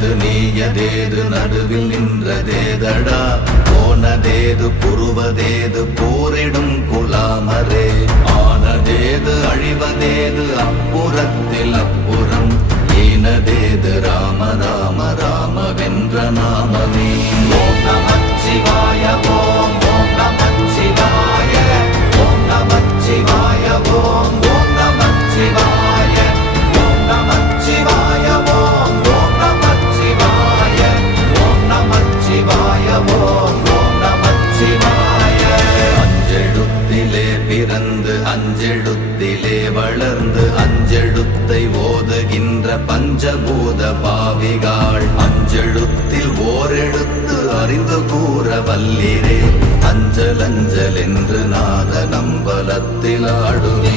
ஆயது நீயதேது நடுவில் நின்றதேதடா போனதேது புருவதேது போரிடும் குலாமரே ஆனதேது அழிவதேது அப்புறத்தில் அப்புறம் ஈனதேது ராம ராம ராம வென்ற நாமமே ஓம் நமச்சிவாய ஓம் ஓம் நமச்சிவாய ஓம் நமச்சிவாய ஓம் ஓம் நமச்சிவாய ஓம் நமச்சிவாய ஓம் ஓம் நமச்சிவாய ஓம் நமச்சிவாய ஓம் ஓம் நமச்சிவாய அஞ்செழுத்திலே பிறந்து அஞ்செழுத்திலே வளர்ந்து அஞ்செழுத்தை ஓதுகின்ற பஞ்சபூத பாவிகாள் அஞ்செழுத்தில் ஓரெழுத்து அறிந்து கூற வல்லிரே அஞ்சல் அஞ்சல் என்று நாத நம்பலத்தில் ஆடுவே